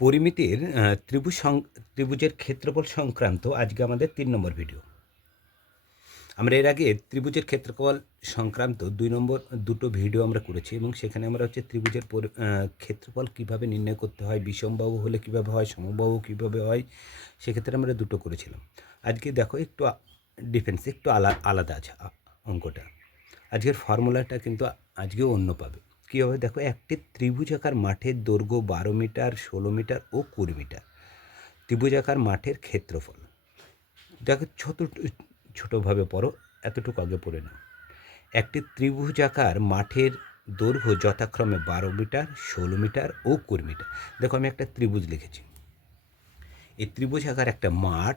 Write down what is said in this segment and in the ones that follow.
পরিমিতির ত্রিভুজ ত্রিভুজের ক্ষেত্রফল সংক্রান্ত আজকে আমাদের তিন নম্বর ভিডিও আমরা এর আগে ত্রিভুজের ক্ষেত্রফল সংক্রান্ত দুই নম্বর, দুটো ভিডিও আমরা করেছি এবং সেখানে আমরা হচ্ছে ত্রিভুজের ক্ষেত্রফল কীভাবে নির্ণয় করতে হয়, বিষমবাহু হলে কীভাবে হয়, সমবাহু কীভাবে হয়, সেক্ষেত্রে আমরা দুটো করেছিলাম। আজকে দেখো একটু ডিফেন্স একটু আলা, আলাদা আছে অঙ্কটা। আজকের ফর্মুলাটা কিন্তু আজকেও অন্য পাবে। কী হবে? দেখো, একটি ত্রিভুজাকার মাঠের দৈর্ঘ্য বারো মিটার, ষোলো মিটার ও কুড়ি মিটার। ত্রিভুজাকার মাঠের ক্ষেত্রফল। দেখো, ছোট, ছোটোভাবে পড়ো, এতটুকু আগে পড়ে নাও। একটি ত্রিভুজাকার মাঠের দৈর্ঘ্য যথাক্রমে বারো মিটার, ষোলো মিটার ও কুড়ি মিটার। দেখো, আমি একটা ত্রিভুজ লিখেছি। এই ত্রিভুজাকার একটা মাঠ,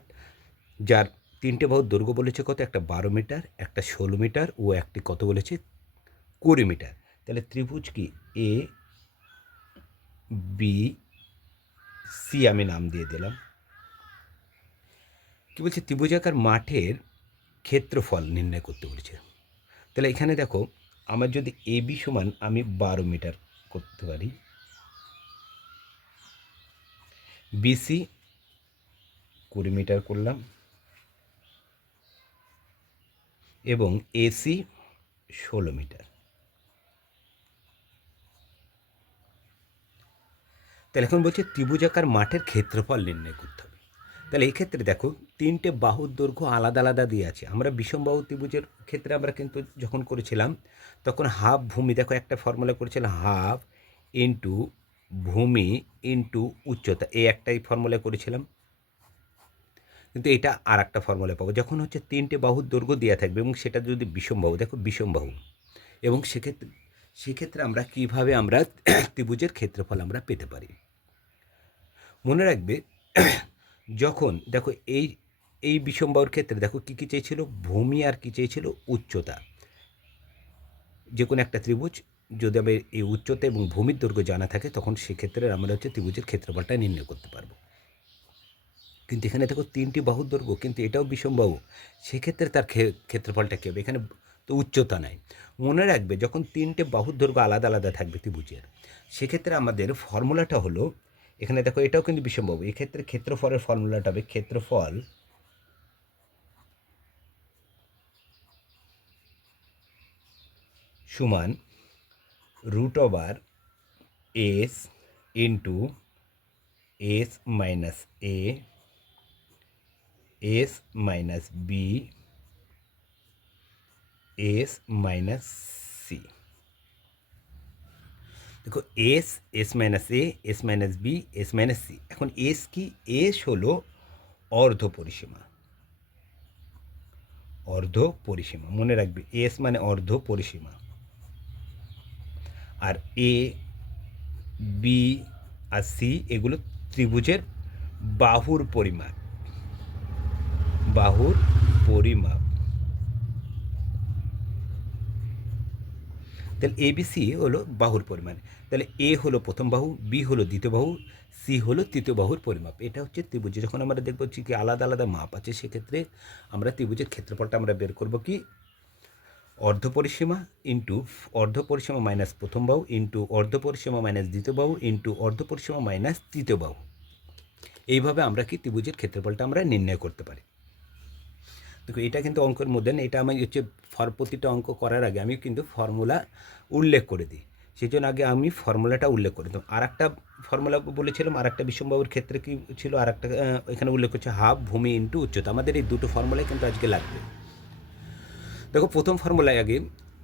যার তিনটে বাহুর দৈর্ঘ্য বলেছে কত? একটা বারো মিটার, একটা ষোলো মিটার ও একটি কত বলেছে? কুড়ি মিটার। তাহলে ত্রিভুজ কি? এ বি সি আমি নাম দিয়ে দিলাম। কি বলছে? ত্রিভুজাকার মাঠের ক্ষেত্রফল নির্ণয় করতে বলেছে। তাহলে এখানে দেখো, আমার যদি এ বি সমান, আমি বারো মিটার করতে পারি। বিসি কুড়ি মিটার করলাম। এবং এসি ষোলো মিটার। তাহলে এখন বলছে ত্রিভুজাকার মাঠের ক্ষেত্রফল নির্ণয় করতে হবে। তাহলে এই ক্ষেত্রে দেখো তিনটে বাহুর দৈর্ঘ্য আলাদা আলাদা দিয়ে আছে। আমরা বিষম বাহু ত্রিভুজের ক্ষেত্রে আমরা কিন্তু যখন করেছিলাম, তখন হাফ ভূমি, দেখো একটা ফর্মুলা করেছিলাম হাফ ইন্টু ভূমি ইন্টু উচ্চতা। এই একটাই ফর্মুলা করেছিলাম। কিন্তু এটা আর একটা ফর্মুলা পাবো। যখন হচ্ছে তিনটে বাহুর দৈর্ঘ্য দেওয়া থাকবে এবং সেটা যদি বিষম বাহু, দেখো বিষম বাহু। এবং সেক্ষেত্রে সেক্ষেত্রে আমরা কীভাবে আমরা ত্রিভুজের ক্ষেত্রফল আমরা পেতে পারি? মনে রাখবে, যখন দেখো এই এই বিষমবাহুর ক্ষেত্রে দেখো কী কী চেয়েছিল? ভূমি আর কী চেয়েছিল? উচ্চতা। যে কোনো একটা ত্রিভুজ, যদি আমি এই উচ্চতা এবং ভূমির দৈর্ঘ্য জানা থাকে, তখন সেক্ষেত্রে আমরা হচ্ছে ত্রিভুজের ক্ষেত্রফলটা নির্ণয় করতে পারব। কিন্তু এখানে দেখো তিনটি বাহুর দৈর্ঘ্য, কিন্তু এটাও বিষমবাহু সেক্ষেত্রে তার ক্ষে- ক্ষেত্রফলটা কী হবে? এখানে তো উচ্চতা নাই। মনে রাখবে, যখন তিনটে বাহুর দৈর্ঘ্য আলাদা আলাদা থাকবে ত্রিভুজের, সেক্ষেত্রে আমাদের ফর্মুলাটা হলো এখানে দেখো, এটাও কিন্তু বিষমবাহু। এক্ষেত্রে ক্ষেত্রফলের ফর্মুলাটা হবে ক্ষেত্রফল সমান root over S into S minus A, S minus B, S minus দেখো S S minus A, S minus B, S minus C. এখন এস কি? এস হলো অর্ধ পরিসীমা। অর্ধ পরিসীমা। মনে রাখবে, এস মানে অর্ধ পরিসীমা। আর এ, বি আর সি এগুলো ত্রিভুজের বাহুর পরিমাপ। বাহুর পরিমাপ। তাহলে এ বি সি হলো বাহুর পরিমাণ। তাহলে এ হলো প্রথম বাহু বি হলো দ্বিতীয় বাহু সি হলো তৃতীয় বাহুর পরিমাপ। এটা হচ্ছে ত্রিভুজে যখন আমরা দেখব হচ্ছে কি আলাদা আলাদা মাপ আছে, সেক্ষেত্রে আমরা ত্রিভুজের ক্ষেত্রফলটা আমরা বের করব কি? অর্ধ পরিসীমা ইন্টু অর্ধ পরিসীমা মাইনাস প্রথম বাহু ইন্টু অর্ধ পরিসীমা মাইনাস দ্বিতীয় বাহু ইন্টু অর্ধ পরিসীমা মাইনাস তৃতীয় বাহু। এইভাবে আমরা কি ত্রিভুজের ক্ষেত্রফলটা আমরা নির্ণয় করতে পারি। দেখো, এটা কিন্তু অঙ্কের মধ্যে না এটা আমি হচ্ছে ফর প্রতিটা অঙ্ক করার আগে আমি কিন্তু ফর্মুলা উল্লেখ করে দিই। সেই জন্য আগে আমি ফর্মুলাটা উল্লেখ করে। দিতাম আর একটা ফর্মুলা বলেছিলাম আর একটা বিষমবাবুর ক্ষেত্রে কি ছিল? আর একটা এখানে উল্লেখ করছে হাফ, ভূমি ইন্টু উচ্চতা। আমাদের এই দুটো ফর্মুলাই কিন্তু আজকে লাগবে। দেখো, প্রথম ফর্মুলায় আগে,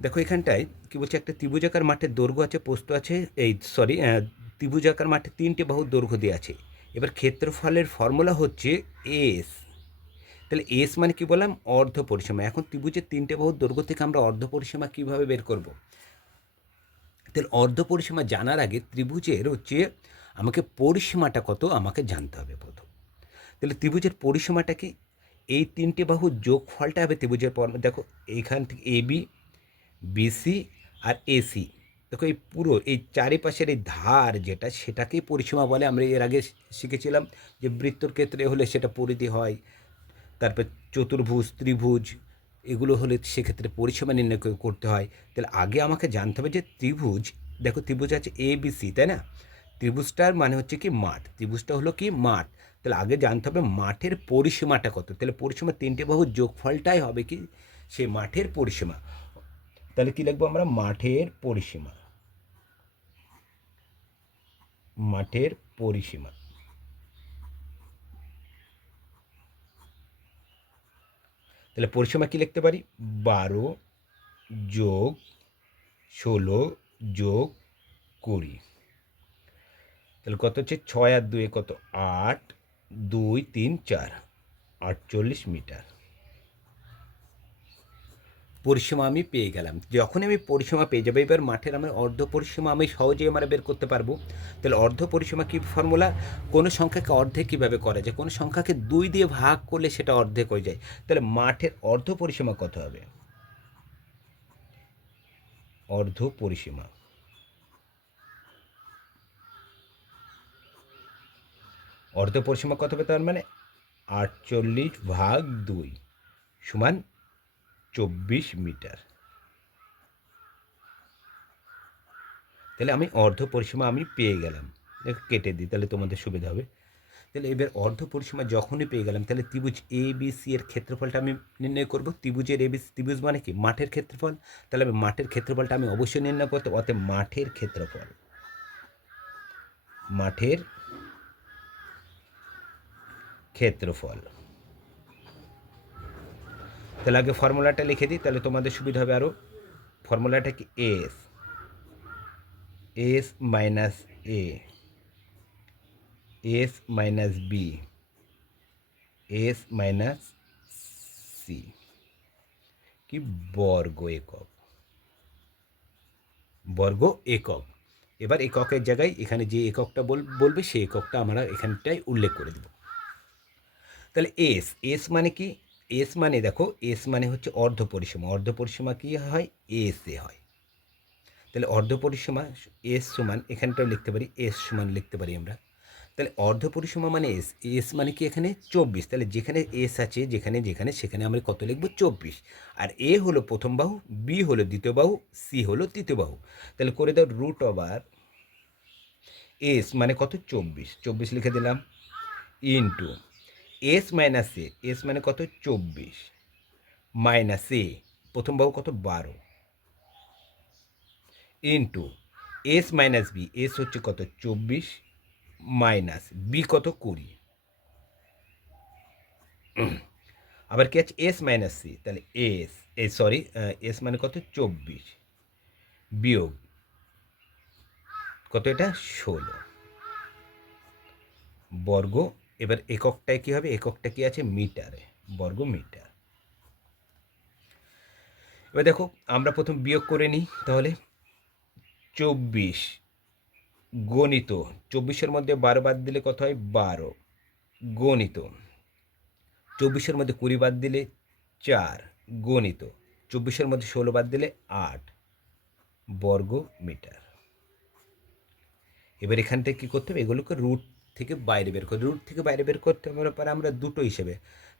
দেখো এখানটায় কি বলছে, একটা ত্রিভুজাকার মাঠের দৈর্ঘ্য আছে পোস্ত আছে, এই সরি ত্রিভুজাকার মাঠে তিনটে বাহুর দৈর্ঘ্য দিয়ে আছে। এবার ক্ষেত্রফলের ফর্মুলা হচ্ছে এস তাহলে এস মানে কি বললাম? অর্ধ পরিসীমা। এখন ত্রিভুজের তিনটে বাহুর দৈর্ঘ্য থেকে আমরা অর্ধ পরিসীমা কীভাবে বের করব? তাহলে অর্ধ পরিসীমা জানার আগে ত্রিভুজের হচ্ছে আমাকে পরিসীমাটা কত? আমাকে জানতে হবে প্রথম। তাহলে ত্রিভুজের পরিসীমাটা কি এই তিনটে বাহু যোগফলটা হবে ত্রিভুজের পর দেখো, এইখান থেকে এ, বি বিসি আর এসি দেখো, এই পুরো, এই চারিপাশের এই ধার যেটা, সেটাকেই পরিসীমা বলে আমরা এর আগে শিখেছিলাম যে বৃত্তর ক্ষেত্রে হলে সেটা পরিধি হয়। তারপর চতুর্ভুজ, ত্রিভুজ, এগুলো হলে সেক্ষেত্রে পরিসীমা নির্ণয় করতে হয়। তাহলে আগে আমাকে জানতে হবে যে ত্রিভুজ, দেখো ত্রিভুজ আছে এ বি সি তাই না? ত্রিভুজটার মানে হচ্ছে কি মাঠ। ত্রিভুজটা হলো কি মাঠ। তাহলে আগে জানতে হবে মাঠের পরিসীমাটা কত। তাহলে পরিসীমা তিনটে বাহুর যোগফলটাই হবে কি? সেই মাঠের পরিসীমা। তাহলে কি লিখব আমরা? মাঠের পরিসীমা। মাঠের পরিসীমা। তাহলে পরিসীমা কী লিখতে পারি? বারো যোগ ষোলো যোগ কুড়ি। তাহলে কত হচ্ছে? ছয় আর দুয়ে কত? আট, দুই, তিন, চার। আটচল্লিশ মিটার। পরিসীমা আমি পেয়ে গেলাম। যখনই আমি পরিসীমা পেয়ে যাব, এবার মাঠের আমার অর্ধ পরিসীমা আমি সহজেই আমরা বের করতে পারব। তাহলে অর্ধ পরিসীমা কী ফর্মুলা কোনো সংখ্যাকে অর্ধেক কীভাবে করা যায়? কোনো সংখ্যাকে দুই দিয়ে ভাগ করলে সেটা অর্ধেক হয়ে যায়। তাহলে মাঠের অর্ধ পরিসীমা কত হবে? অর্ধ পরিসীমা। অর্ধ পরিসীমা কত হবে তার মানে? আটচল্লিশ ভাগ দুই সমান চব্বিশ মিটার। তাহলে আমি অর্ধ পরিসীমা আমি পেয়ে গেলাম। কেটে দিই, তাহলে তোমাদের সুবিধা হবে। তাহলে এবার অর্ধ পরিসীমা যখনই পেয়ে গেলাম, তাহলে ত্রিভুজ এ বি সি এর ক্ষেত্রফলটা আমি নির্ণয় করব। ত্রিভুজের এ বি ত্রিভুজ মানে কি? মাঠের ক্ষেত্রফল। তাহলে আমি মাঠের ক্ষেত্রফলটা আমি অবশ্যই নির্ণয় করতে অতএব মাঠের ক্ষেত্রফল। মাঠের ক্ষেত্রফল। তাহলে আগে ফর্মুলাটা লিখে দিই, তাহলে তোমাদের সুবিধা হবে আরও ফর্মুলাটা কি? S S minus A S minus B S minus C কি বর্গ একক? বর্গ একক। এবার এককের জায়গায় এখানে যে এককটা বল বলবে, সেই এককটা আমরা এখানটায় উল্লেখ করে দেব। তাহলে এস এস মানে কি? এস মানে দেখো এস মানে হচ্ছে অর্ধ পরিসীমা। অর্ধ পরিসীমা কী হয়? এস এ হয়। তাহলে অর্ধ পরিসীমা এস সমান, এখানটাও লিখতে পারি এস সমান লিখতে পারি আমরা। তাহলে অর্ধ পরিসীমা মানে এস এস মানে কি এখানে? চব্বিশ। তাহলে যেখানে এস আছে, যেখানে যেখানে, সেখানে আমরা কত লিখব? চব্বিশ। আর এ হলো প্রথম বাহু বি হলো দ্বিতীয় বাহু সি হলো তৃতীয় বাহু। তাহলে করে দাও রুট ওভার এস মানে কত? চব্বিশ। চব্বিশ লিখে দিলাম into S minus A S মানে কত? চব্বিশ। মাইনাস এ প্রথম বাহু কত? বারো। Into S minus B S হচ্ছে কত? চব্বিশ। মাইনাস বি কত? কুড়ি। আবার কি আছে? এস মাইনাস সি তাহলে এস এ সরি এস মানে কত? চব্বিশ। বিয়োগ কত এটা? ষোলো। বর্গ এবার এককটায় কী হবে? এককটা কি আছে? মিটারে বর্গ মিটার এবার দেখো, আমরা প্রথম বিয়োগ করে নিই তাহলে। চব্বিশ গণিত, চব্বিশের মধ্যে বারো বাদ দিলে কত হয়? বারো। গণিত, চব্বিশের মধ্যে কুড়ি বাদ দিলে চার। গণিত, চব্বিশের মধ্যে ষোলো বাদ দিলে আট। বর্গ মিটার এবার এখান থেকে কী করতে হবে? এগুলোকে রুট থেকে বাইরে বের করতে রুট থেকে বাইরে বের করতে পারে আমরা দুটো হিসেবে।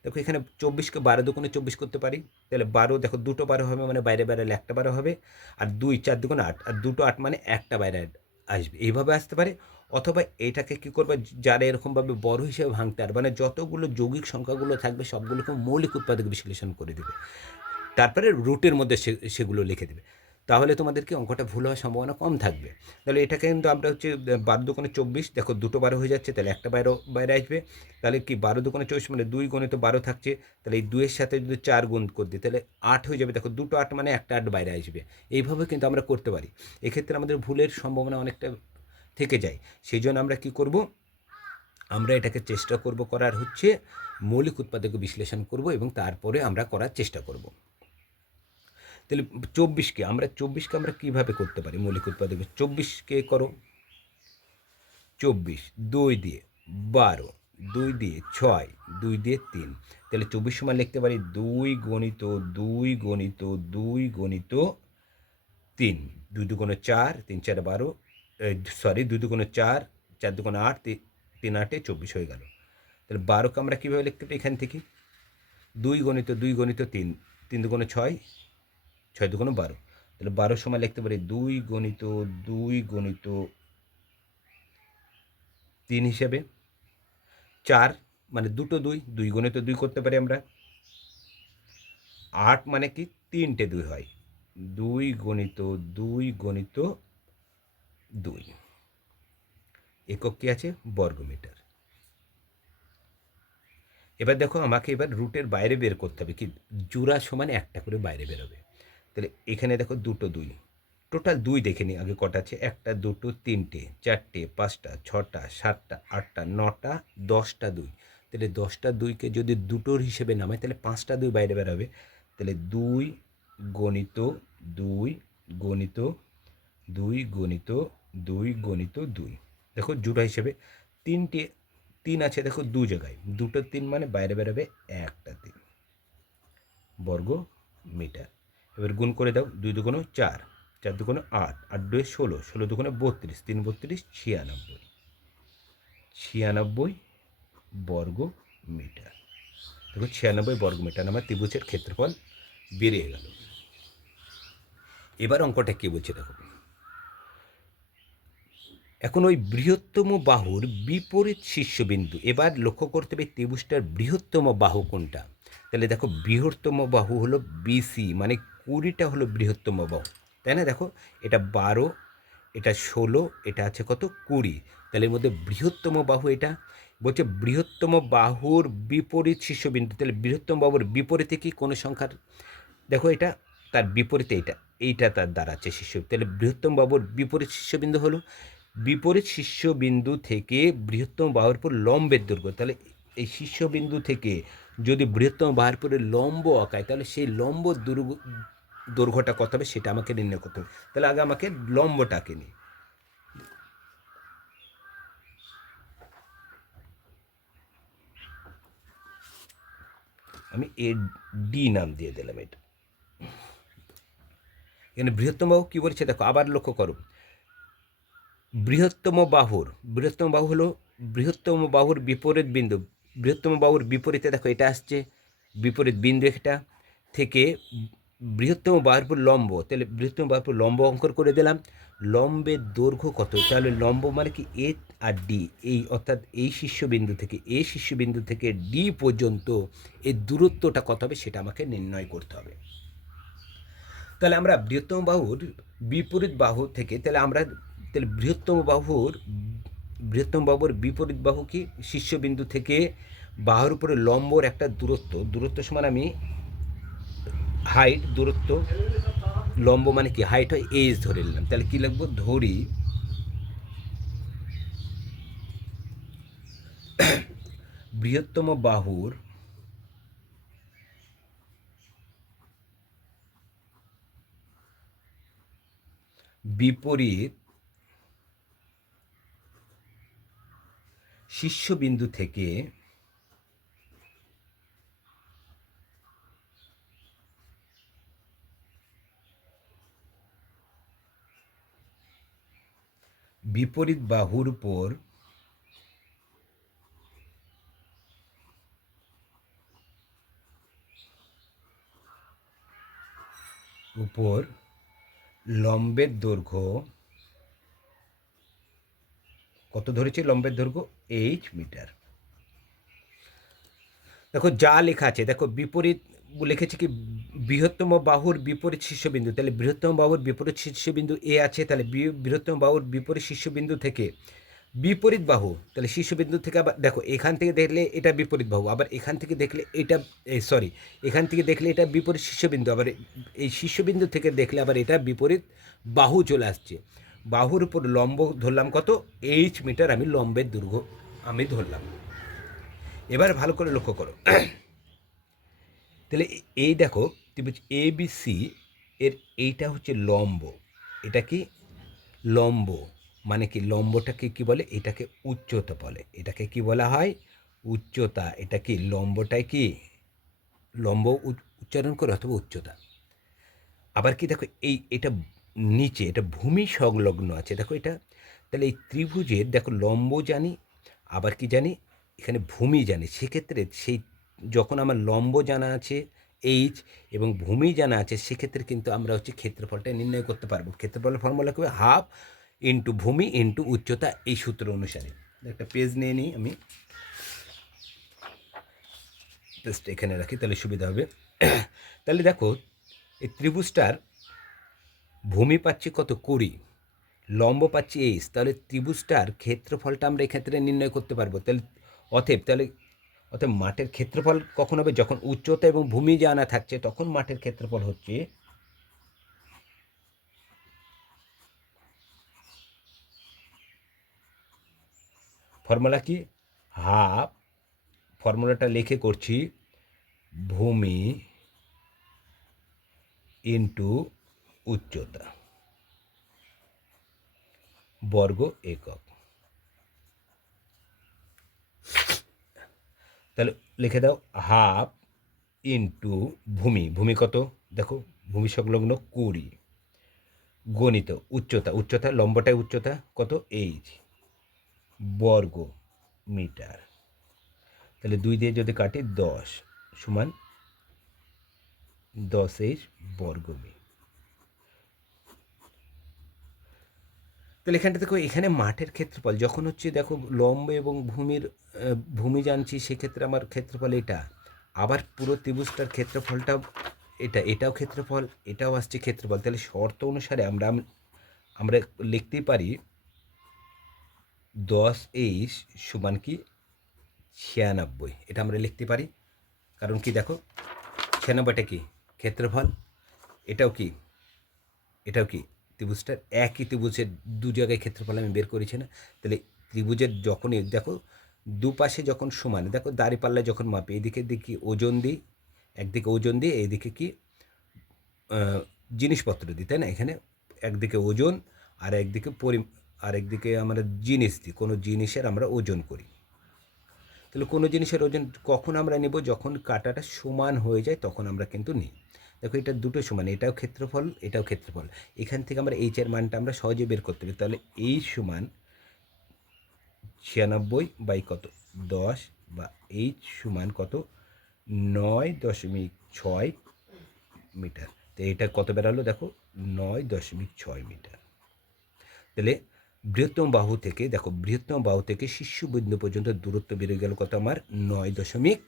দেখো এখানে চব্বিশকে বারো দুগুণে চব্বিশ করতে পারি, তাহলে বারো, দেখো দুটো বারো হবে মানে বাইরে বেরোলে একটা বারো হবে, আর দুই চার দুগুণে আট, আর দুটো আট মানে একটা বাইরে আসবে। এইভাবে আসতে পারে, অথবা এটাকে কী করবে, যারা এরকমভাবে বড় হিসেবে ভাঙতে পারবে মানে যতগুলো যৌগিক সংখ্যাগুলো থাকবে সবগুলোকে মৌলিক উৎপাদক বিশ্লেষণ করে দেবে। তারপরে রুটের মধ্যে সেগুলো লিখে দেবে। তাহলে তোমাদেরকে অঙ্কটা ভুল হওয়ার সম্ভাবনা কম থাকবে। তাহলে এটাকে কিন্তু আমরা হচ্ছে বারো দোকানে চব্বিশ, দেখো দুটো বারো হয়ে যাচ্ছে, তাহলে একটা বাইরে বাইরে আসবে। তাহলে কি বারো দোকানে চব্বিশ মানে দুই গুণে তো বারো থাকছে, তাহলে এই দুইয়ের সাথে যদি চার গুণ করে দিই, তাহলে আট হয়ে যাবে। দেখো দুটো আট মানে একটা আট বাইরে আসবে। এইভাবে কিন্তু আমরা করতে পারি। এক্ষেত্রে আমাদের ভুলের সম্ভাবনা অনেকটা থেকে যায়। সেই জন্য আমরা কি করব? আমরা এটাকে চেষ্টা করব করার হচ্ছে মৌলিক উৎপাদক বিশ্লেষণ করব এবং তারপরে আমরা করার চেষ্টা করব। তাহলে চব্বিশকে আমরা চব্বিশকে আমরা কীভাবে করতে পারি মৌলিক উৎপাদক? চব্বিশকে করো। চব্বিশ, দুই দিয়ে বারো, দুই দিয়ে ছয়, দুই দিয়ে তিন। তাহলে চব্বিশ সময় লিখতে পারি দুই গণিত দুই গণিত দুই গণিত তিন। দুই দুগুণে চার, তিন চার বারো সরি দুই দুগুণে চার চার দুগুণে আট তিন আটে চব্বিশ হয়ে গেল। তাহলে বারোকে আমরা কীভাবে লিখতে পারি এখান থেকে? দুই গণিত দুই গণিত তিন তিন দুগুণে ছয় ছয় দুগুণে বারো। তাহলে বারো সময় লিখতে পারি দুই গণিত দুই গণিত তিন হিসেবে চার মানে দুটো দুই দুই গুণে তো দুই করতে পারি আমরা। আট মানে কি? তিনটে দুই হয়। দুই গণিত দুই গণিত দুই। একক কি আছে? বর্গমিটার। এবার দেখো আমাকে এবার রুটের বাইরে বের করতে হবে কি? জোড়া সমান একটা করে বাইরে বেরোবে। তাহলে এখানে দেখো দুটো দুই। টোটাল দুই দেখে নিই, আগে কটা আছে? একটা, দুটো, তিনটে, চারটে, পাঁচটা, ছটা, সাতটা, আটটা, নটা, দশটা দুই। তাহলে দশটা দুইকে যদি দুটোর হিসেবে নামাই, তাহলে পাঁচটা দুই বাইরে বেরোবে। তাহলে দুই গণিত দুই গণিত দুই গণিত দুই গণিত, দুই। দেখো জোড়া হিসেবে তিনটে, তিন আছে দেখো দু জায়গায়। দুটো তিন মানে বাইরে বেরোবে একটা তিন। বর্গ মিটার এবার গুণ করে দাও দুই দুগুণ চার চার দুগুণ আট আট দুয়ে ষোলো ষোলো দুগুণ বত্রিশ, তিন বত্রিশ ছিয়ানব্বই। ছিয়ানব্বই বর্গ মিটার দেখো ছিয়ানব্বই বর্গ মিটার আমার ত্রিভুজের ক্ষেত্রফল বেরিয়ে গেল। এবার অঙ্কটা কী বলছে দেখো। এখন ওই বৃহত্তম বাহুর বিপরীত শীর্ষবিন্দু, এবার লক্ষ্য করতে হবে ত্রিভুজটার বৃহত্তম বাহু কোনটা। তাহলে দেখো বৃহত্তম বাহু হলো বিসি মানে কুড়িটা হলো বৃহত্তম বাহু তাই না? দেখো, এটা বারো, এটা ষোলো, এটা আছে কত? কুড়ি। তাহলে এর মধ্যে বৃহত্তম বাহু এটা। বলছে বৃহত্তম বাহুর বিপরীত শীর্ষবিন্দু, তাহলে বৃহত্তম বাহুর বিপরীতে কি কোনো সংখ্যার? দেখো এটা, তার বিপরীতে এইটা এইটা তার দাঁড়াচ্ছে শীর্ষ। তাহলে বৃহত্তম বাহুর বিপরীত শীর্ষবিন্দু হলো, বিপরীত শীর্ষবিন্দু থেকে বৃহত্তম বাহুর উপর লম্বের দৈর্ঘ্য, তাহলে এই শীর্ষবিন্দু থেকে যদি বৃহত্তম বাহুর উপরে লম্ব আঁকায়, তাহলে সেই লম্ব দুর্গ দৈর্ঘ্যটা কত হবে সেটা আমাকে নির্ণয় করতে হবে। তাহলে আগে আমাকে লম্বটাকে নিই আমি এ ডি নাম দিয়ে দিলাম এটা। এখানে বৃহত্তম বাহু কী বলছে? দেখো, আবার লক্ষ্য করো। বৃহত্তম বাহুর, বৃহত্তম বাহু হলো বৃহত্তম বাহুর বিপরীত বিন্দু। বৃহত্তম বাহুর বিপরীতে দেখো এটা আসছে, বিপরীত বিন্দু একটা থেকে বৃহত্তম বাহুর লম্ব, তাহলে বৃহত্তম বাহুর লম্ব অঙ্কন করে দিলাম। লম্বের দৈর্ঘ্য কত? তাহলে লম্ব মানে কি? এ আর ডি এই অর্থাৎ এই শীর্ষবিন্দু থেকে, এ শীর্ষবিন্দু থেকে ডি পর্যন্ত এর দূরত্বটা কত হবে সেটা আমাকে নির্ণয় করতে হবে। তাহলে আমরা বৃহত্তম বাহুর বিপরীত বাহু থেকে, তাহলে আমরা, তাহলে বৃহত্তম বাহুর বৃহত্তম বাহুর বিপরীত বাহু কি? শীর্ষবিন্দু থেকে বাহুর উপরে লম্বর একটা দূরত্ব। দূরত্ব সমান আমি হাইট দূরত্ব, লম্ব মানে কি? হাইট হয় এইচ ধরে নিলাম। তাহলে কি লাগবো ধরি বৃহত্তম বাহুর বিপরীত শীর্ষবিন্দু থেকে বিপরীত বাহুর উপর উপর লম্বের দৈর্ঘ্য কত ধরেছি লম্বের দৈর্ঘ্য? H metre. দেখো যা লেখা আছে, দেখো বিপরীত লিখেছে কি, বৃহত্তম বাহুর বিপরীত শীর্ষবিন্দু, তাহলে বৃহত্তম বাহুর বিপরীত শীর্ষবিন্দু এ আছে, তাহলে বৃহত্তম বাহুর বিপরীত শীর্ষবিন্দু থেকে বিপরীত বাহু, তাহলে শীর্ষবিন্দু থেকে আবার, দেখো এখান থেকে দেখলে এটা বিপরীত বাহু, আবার এখান থেকে দেখলে এটা সরি এখান থেকে দেখলে এটা বিপরীত শীর্ষবিন্দু, আবার এই শীর্ষবিন্দু থেকে দেখলে আবার এটা বিপরীত বাহু চলে আসছে। বাহুর উপর লম্ব ধরলাম কত? এইচ মিটার আমি লম্বের দৈর্ঘ্য আমি ধরলাম। এবার ভালো করে লক্ষ্য করো। তাহলে এই দেখো, ত্রিভুজ এ বি সি এর এইটা হচ্ছে লম্ব। এটা কি? লম্ব। মানে কি? লম্বটাকে কি বলে? এটাকে উচ্চতা বলে। এটাকে কি বলা হয়? উচ্চতা। এটা কি? লম্বটাই কি? লম্ব উচ্চারণ করে অথবা উচ্চতা। আবার কি দেখো? এই, এটা নিচে, এটা ভূমি সংলগ্ন আছে। দেখো এটা, তাহলে এই ত্রিভুজের, দেখো লম্ব জানি, আবার কি জানি, এখানে ভূমি জানি। সেক্ষেত্রে সেই, যখন আমার লম্ব জানা আছে এইচ এবং ভূমি জানা আছে, সেক্ষেত্রে কিন্তু আমরা হচ্ছে ক্ষেত্রফলটা নির্ণয় করতে পারব। ক্ষেত্রফলের ফর্মুলা কী হাফ ইন্টু ভূমি ইন্টু উচ্চতা এই সূত্র অনুসারে। একটা পেজ নিয়ে নিই আমি। জাস্ট এখানে রাখি, তাহলে সুবিধা হবে। তাহলে দেখো, এই ত্রিভুজটার ভূমি পাচ্ছি কত কুড়ি, লম্ব পাচ্ছি এইচ তাহলে ত্রিভুজটার ক্ষেত্রফলটা আমরা এক্ষেত্রে নির্ণয় করতে পারব। তাহলে অতএব তাহলে অতএব মাঠের ক্ষেত্রফল কখন হবে? যখন উচ্চতা এবং ভূমি জানা থাকছে, তখন মাঠের ক্ষেত্রফল হচ্ছে ফর্মুলা কি? হাফ, ফর্মুলাটা লিখে করছি ভূমি ইন্টু উচ্চতা। বর্গ একক। তাহলে লিখে দাও হাফ ইন্টু ভূমি। ভূমি কত? দেখো, ভূমি সংলগ্ন কুড়ি। গণিত, উচ্চতা। উচ্চতা, লম্বটায় উচ্চতা কত? এইচ বর্গ মিটার। তাহলে দুই দিয়ে যদি কাটি দশ, সমান দশ এইচ বর্গমি তাহলে এখানটা দেখো, এখানে মাঠের ক্ষেত্রফল। যখন হচ্ছে দেখো, লম্ব এবং ভূমির ভূমি জানছি, সেক্ষেত্রে আমার ক্ষেত্রফল এটা। আবার পুরো ত্রিভুজটার ক্ষেত্রফলটা এটা, এটাও ক্ষেত্রফল, এটাও আসছে ক্ষেত্রফল। তাহলে শর্ত অনুসারে আমরা আমরা লিখতেই পারি দশ এইচ সমান কি? ছিয়ানব্বই। এটা আমরা লিখতে পারি। কারণ কি দেখো, ছিয়ানব্বইটা কি? ক্ষেত্রফল। এটাও কি? এটাও কি? ত্রিভুজটার একই ত্রিভুজের দু জায়গায় ক্ষেত্রফল আমি বের করেছি না। তাহলে ত্রিভুজের যখনই দেখো, দুপাশে যখন সমান, দেখো দাঁড়িপাল্লা যখন মাপি, এদিকে দেখি ওজন দিই, একদিকে ওজন দিই এইদিকে কি জিনিসপত্র দিই, তাই না? এখানে একদিকে ওজন আর একদিকে পরি আর একদিকে আমরা জিনিস দিই, কোনো জিনিসের আমরা ওজন করি। তাহলে কোনো জিনিসের ওজন কখন আমরা নেব? যখন কাটাটা সমান হয়ে যায় তখন আমরা কিন্তু নিই। দেখো এটা দুটো সমান, এটাও ক্ষেত্রফল এটাও ক্ষেত্রফল। এখান থেকে আমরা এইচ এর মানটা আমরা সহজে বের করতে পারি। তাহলে এই সমান ছিয়ানব্বই বাই কত? দশ বা এইচ সমান কত? নয় দশমিক ছয় মিটার। তো এটা কত বেরালো দেখো? নয় দশমিক ছয় মিটার। তাহলে বৃহত্তম বাহু থেকে, দেখো বৃহত্তম বাহু থেকে শীর্ষবিন্দু পর্যন্ত দূরত্ব বেড়ে গেল কত আমার? নয় দশমিক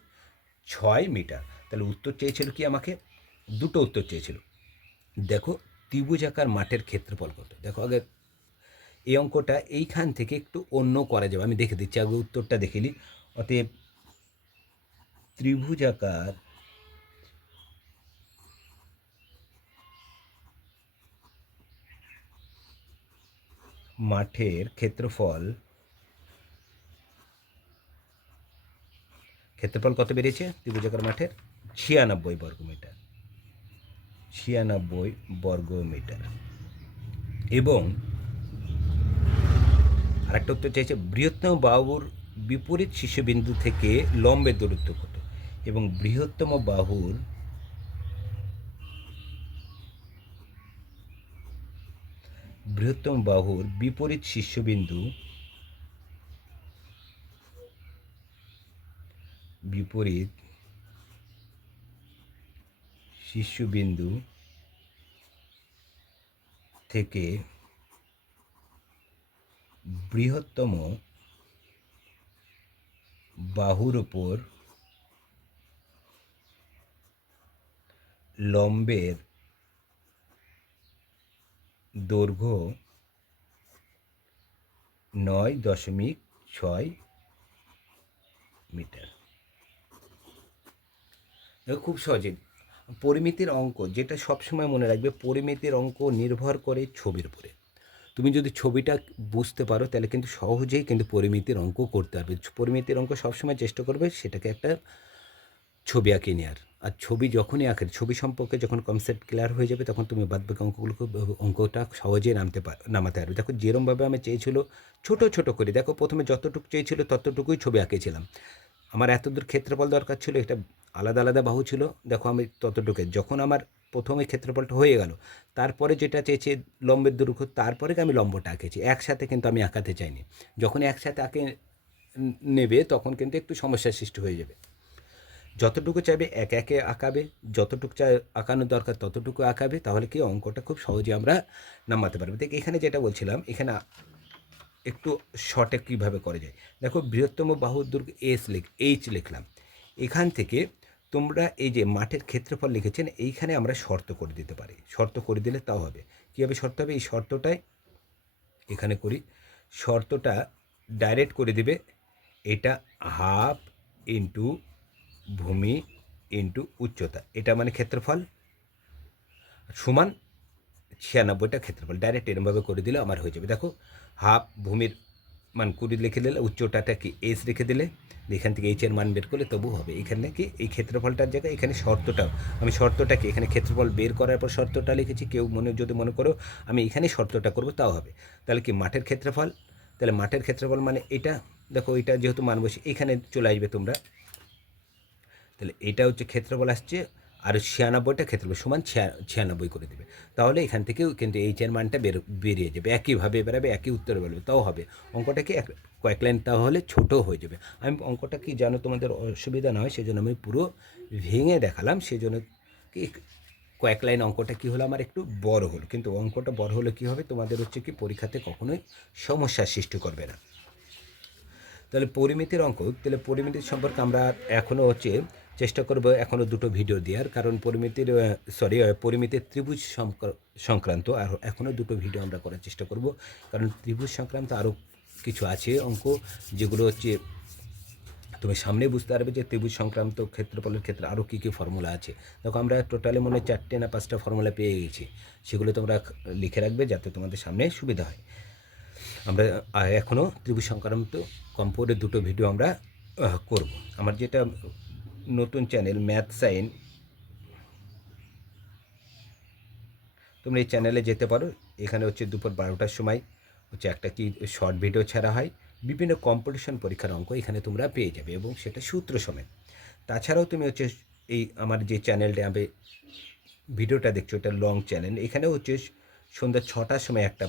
ছয় মিটার। তাহলে উত্তর চেয়েছিল কি আমাকে? দুটো উত্তর চেয়েছিল। দেখো ত্রিভুজাকার মাঠের ক্ষেত্রফল কত? দেখো আগে, এই অঙ্কটা এইখান থেকে একটু অন্য করা যাবে। আমি দেখে দিচ্ছি, আগে উত্তরটা দেখে নিই। অতএব ত্রিভুজাকার মাঠের ক্ষেত্রফল ক্ষেত্রফল কত বেরিয়েছে ত্রিভুজাকার মাঠের ছিয়ানব্বই বর্গ মিটার ছিয়ানব্বই বর্গ মিটার এবং আরেকটা উত্তর চাইছে, বৃহত্তম বাহুর বিপরীত শীর্ষবিন্দু থেকে লম্বের দূরত্ব কত? এবং বৃহত্তম বাহুর বৃহত্তম বাহুর বিপরীত শীর্ষবিন্দু বিপরীত শীর্ষবিন্দু থেকে বৃহত্তম বাহুর ওপর লম্বের দৈর্ঘ্য নয় দশমিক ছয় মিটার। খুব সহজে পরিমিতির অঙ্ক যেটা সবসময় মনে রাখবে, পরিমিতির অঙ্ক নির্ভর করে ছবির উপরে। তুমি যদি ছবিটা বুঝতে পারো, তাহলে কিন্তু সহজেই কিন্তু পরিমিতির অঙ্ক করতে পারবে। পরিমিতির অঙ্ক সবসময় চেষ্টা করবে সেটাকে একটা ছবি আঁকে নেওয়ার আর ছবি যখনই আঁকে, ছবি সম্পর্কে যখন কনসেপ্ট ক্লিয়ার হয়ে যাবে, তখন তুমি বাদবাকি অঙ্কগুলোকে, অঙ্কটা সহজেই নামতে পার, নামাতে পারবে। দেখো, যেরমভাবে আমি চেয়েছিল, ছোট ছোট করে, দেখো, প্রথমে যতটুকু চেয়েছিল, ততটুকুই ছবি আঁকেছিলাম। আমার এতদূর ক্ষেত্রফল দরকার ছিল, এটা আলাদা আলাদা বাহু ছিল। দেখো আমি ততটুকু, যখন আমার প্রথমে ক্ষেত্রফলটা হয়ে গেল, তারপরে যেটা চেয়েছে লম্বের দৈর্ঘ্য, তারপরে আমি লম্বটা আঁকেছি। একসাথে কিন্তু আমি আঁকাতে চাইনি। যখন একসাথে আঁকে নেবে, তখন কিন্তু একটু সমস্যার সৃষ্টি হয়ে যাবে। যতটুকু চাইবে, এক একে আঁকাবে, যতটুকু চাই আঁকানোর দরকার ততটুকু আঁকাবে, তাহলে কি অঙ্কটা খুব সহজে আমরা নামাতে পারব। দেখ, এখানে যেটা বলছিলাম, এখানে একটু শর্টে কীভাবে করা যায়। দেখো বৃহত্তম বাহুর দুর্গ এস লিখ এইচ লিখলাম। এখান থেকে তোমরা এই যে মাঠের ক্ষেত্রফল লিখেছেন, এইখানে আমরা শর্ত করে দিতে পারি। শর্ত করে দিলে তাও হবে। কীভাবে শর্ত হবে? এই শর্তটাই এখানে করি। শর্তটা ডাইরেক্ট করে দিবে, এটা হাফ ইন্টু ভূমি ইন্টু উচ্চতা। এটা মানে ক্ষেত্রফল সমান ছিয়ানব্বইটা ক্ষেত্রফল। ডাইরেক্ট এরমভাবে করে দিলে আমার হয়ে যাবে। দেখো হাফ ভূমির মান কুড়ি লিখে দিলে উচ্চটাটা কি এস রেখে দিলে, এখান থেকে এইচের মান বের করলে তবু হবে। এখানে কি? এই ক্ষেত্রফলটার জায়গায় এখানে শর্তটাও। আমি শর্তটা কি এখানে ক্ষেত্রফল বের করার পর শর্তটা লিখেছি, কেউ মনে, যদি মনে করো আমি এখানে শর্তটা করব, তাও হবে। তাহলে কি মাঠের ক্ষেত্রফল? তাহলে মাঠের ক্ষেত্রফল মানে এটা, দেখো এটা যেহেতু মান বসে, এখানে চলে আসবে তোমরা। তাহলে এটা হচ্ছে ক্ষেত্রফল আসছে আর ছিয়ানব্বইটা ক্ষেত্রফল সমান ছিয়ানব্বই করে দেবে। তাহলে এখান থেকেও কিন্তু এইচ এর মানটা বের, বেরিয়ে যাবে। একইভাবে বেরাবে, একই উত্তর বেরোবে, তাও হবে। অঙ্কটা কি এক, কয়েক লাইন তাহলে ছোটো হয়ে যাবে। আমি অঙ্কটা কি জানো তোমাদের অসুবিধা না হয় সেই জন্য আমি পুরো ভেঙে দেখালাম সেই জন্য কি কয়েক লাইন অঙ্কটা কী হলো, আমার একটু বড় হলো। কিন্তু অঙ্কটা বড় হলে কী হবে, তোমাদের হচ্ছে কি পরীক্ষাতে কখনোই সমস্যার সৃষ্টি করবে না। তাহলে পরিমিতির অঙ্ক, তাহলে পরিমিতির সম্পর্কে আমরা এখনও হচ্ছে চেষ্টা করব এখনও দুটো ভিডিও দেওয়ার। কারণ পরিমিতির সরি পরিমিতির ত্রিভুজ সংক্র- সংক্রান্ত আর এখনও দুটো ভিডিও আমরা করার চেষ্টা করব। কারণ ত্রিভুজ সংক্রান্ত আরও কিছু আছে অঙ্ক, যেগুলো হচ্ছে তুমি সামনে বুঝতে পারবে যে ত্রিভুজ সংক্রান্ত ক্ষেত্রফলের ক্ষেত্রে আরও কী কী ফর্মুলা আছে। দেখো, আমরা টোটালি মনে হয় চারটে না পাঁচটা ফর্মুলা পেয়ে গেছি। সেগুলো তোমরা লিখে রাখবে যাতে তোমাদের সামনে সুবিধা হয়। আমরা এখনও ত্রিভুজ সংক্রান্ত কম্পোরের দুটো ভিডিও আমরা করব। আমার যেটা নতুন চ্যানেল ম্যাথ সাইন। তোমরা এই চ্যানেলে যেতে পারো। এখানে হচ্ছে দুপুর বারোটার সময় হচ্ছে একটা কি শর্ট ভিডিও ছাড়া হয়। বিভিন্ন কম্পিটিশন পরীক্ষার অঙ্ক এখানে তোমরা পেয়ে যাবে এবং সেটা সূত্র সমেত। তাছাড়াও তুমি হচ্ছে এই আমার যে চ্যানেলটা আমি ভিডিওটা দেখছ, এটা লং চ্যানেল এখানেও হচ্ছে সন্ধ্যা ছটার সময় একটা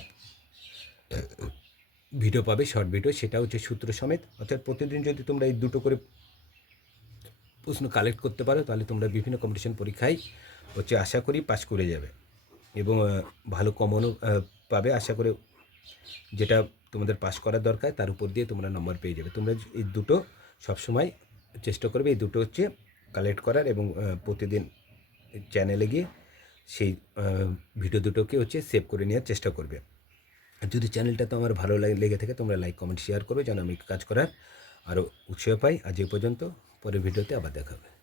ভিডিও পাবে শর্ট ভিডিও সেটা হচ্ছে সূত্র সমেত। অর্থাৎ প্রতিদিন যদি তোমরা এই দুটো করে প্রশ্ন কালেক্ট করতে পারো, তাহলে তোমরা বিভিন্ন কম্পিটিশন পরীক্ষায় হচ্ছে আশা করি পাস করে যাবে। এবং ভালো কমনও পাবে, আশা করে যেটা তোমাদের পাস করার দরকার, তার উপর দিয়ে তোমরা নম্বর পেয়ে যাবে। তোমরা এই দুটো সবসময় চেষ্টা করবে, এই দুটো হচ্ছে কালেক্ট করার এবং প্রতিদিন চ্যানেলে গিয়ে সেই ভিডিও দুটোকে হচ্ছে সেভ করে নেওয়ার চেষ্টা করবে। আর যদি চ্যানেলটা তোমার ভালো লাগে লেগে থাকে, তোমরা লাইক কমেন্ট শেয়ার করো যেন আমি কাজ করার আরও উৎসাহ পাই। আজ এ পর্যন্ত। পরের ভিডিওতে আবার দেখা হবে।